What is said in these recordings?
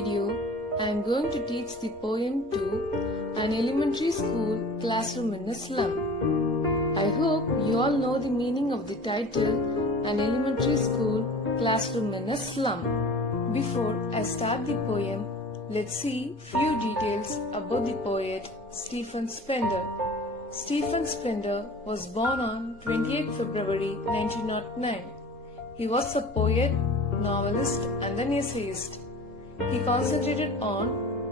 video, I am going to teach the poem to an elementary school classroom in a slum. I hope you all know the meaning of the title, An Elementary School Classroom in a Slum. Before I start the poem, let's see few details about the poet Stephen Spender. Stephen Spender was born on 28 February 1909. He was a poet, novelist and an essayist. He concentrated on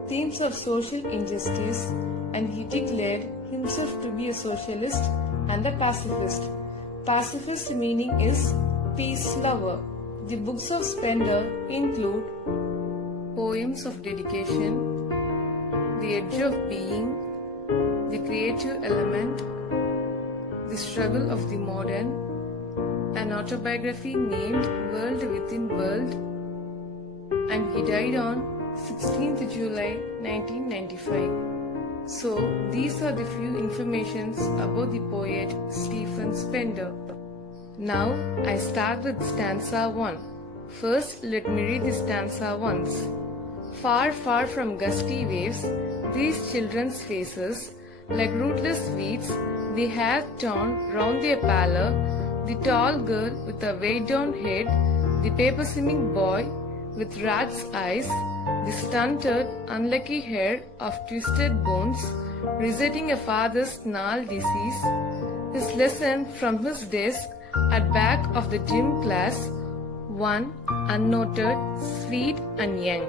themes of social injustice and he declared himself to be a socialist and a pacifist. Pacifist meaning is peace lover. The books of Spender include Poems of Dedication, The Edge of Being, The Creative Element, The Struggle of the Modern, an autobiography named World Within World, and he died on 16th July 1995. So these are the few informations about the poet Stephen Spender. Now I start with stanza 1. First let me read the stanza once. Far, far from gusty waves, these children's faces, like rootless weeds, they have torn round their pallor, the tall girl with a weighed-down head, the paper-skimming boy with rat's eyes, the stunted, unlucky hair of twisted bones, reciting a father's gnarled disease, his lesson from his desk at back of the gym class, one unnoted, sweet and young.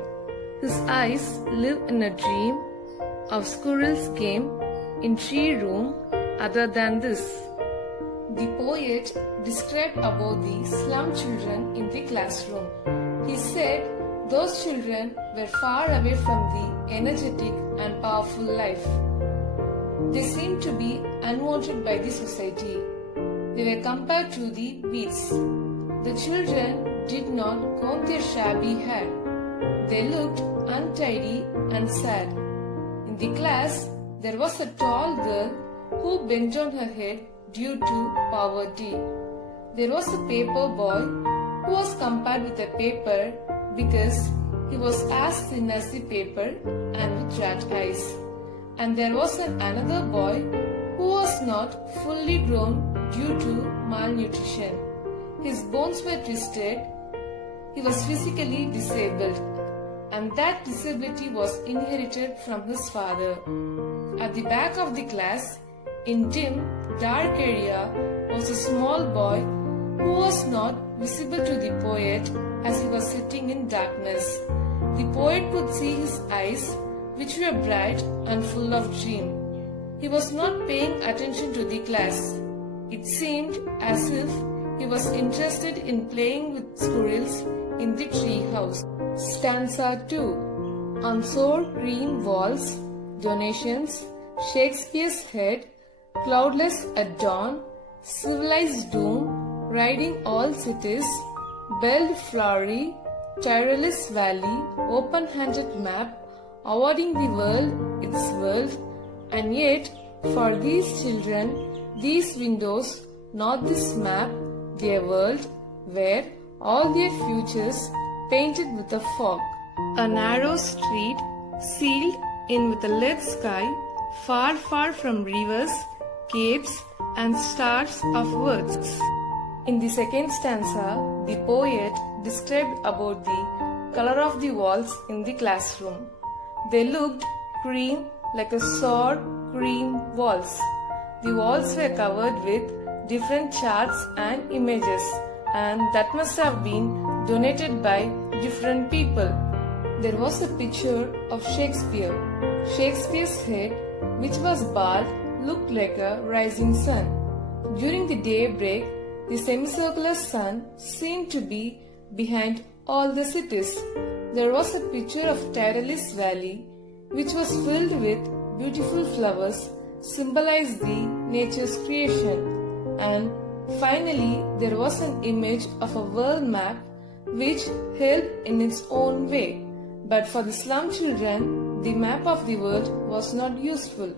His eyes live in a dream of squirrel's game in tree room other than this. The poet described about the slum children in the classroom. He said those children were far away from the energetic and powerful life. They seemed to be unwanted by the society. They were compared to the weeds. The children did not comb their shabby hair. They looked untidy and sad. In the class, there was a tall girl who bent on her head due to poverty. There was a paper boy who was compared with a paper because he was as thin as the paper and with rat eyes. And there was another boy who was not fully grown due to malnutrition. His bones were twisted. He was physically disabled, and that disability was inherited from his father. At the back of the class, in dim, dark area, was a small boy who was not visible to the poet as he was sitting in darkness. The poet could see his eyes, which were bright and full of dream. He was not paying attention to the class. It seemed as if he was interested in playing with squirrels in the tree house. Stanza 2. On sour green walls, donations, Shakespeare's head, cloudless at dawn, civilized doom, riding all cities, belled flowery, tireless valley, open-handed map, awarding the world its world, and yet for these children, these windows, not this map, their world, where all their futures painted with a fog. A narrow street, sealed in with a lead sky, far, far from rivers, capes and stars of words. In the second stanza, the poet described about the color of the walls in the classroom. They looked cream like a sour cream walls. The walls were covered with different charts and images, and that must have been donated by different people. There was a picture of Shakespeare. Shakespeare's head, which was bald, looked like a rising sun. During the daybreak, the semicircular sun seemed to be behind all the cities. There was a picture of tireless valley, which was filled with beautiful flowers, symbolized the nature's creation. And finally, there was an image of a world map which held in its own way. But for the slum children, the map of the world was not useful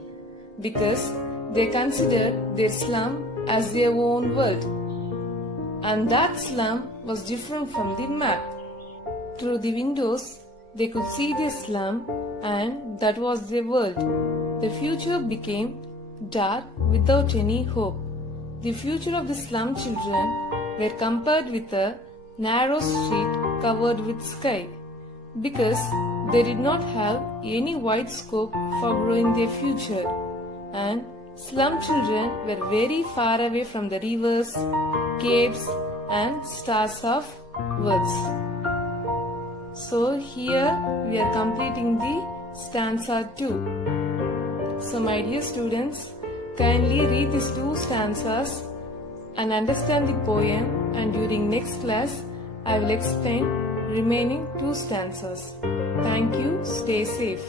because they considered their slum as their own world. And that slum was different from the map. Through the windows, They could see their slum, and that was their world. The future became dark without any hope. The future of the slum children were compared with a narrow street covered with sky, because they did not have any wide scope for growing their future, and slum children were very far away from the rivers, caves, and stars of worlds. So here we are completing the stanza 2. So my dear students, kindly read these 2 stanzas and understand the poem, and during next class I will explain remaining 2 stanzas. Thank you. Stay safe.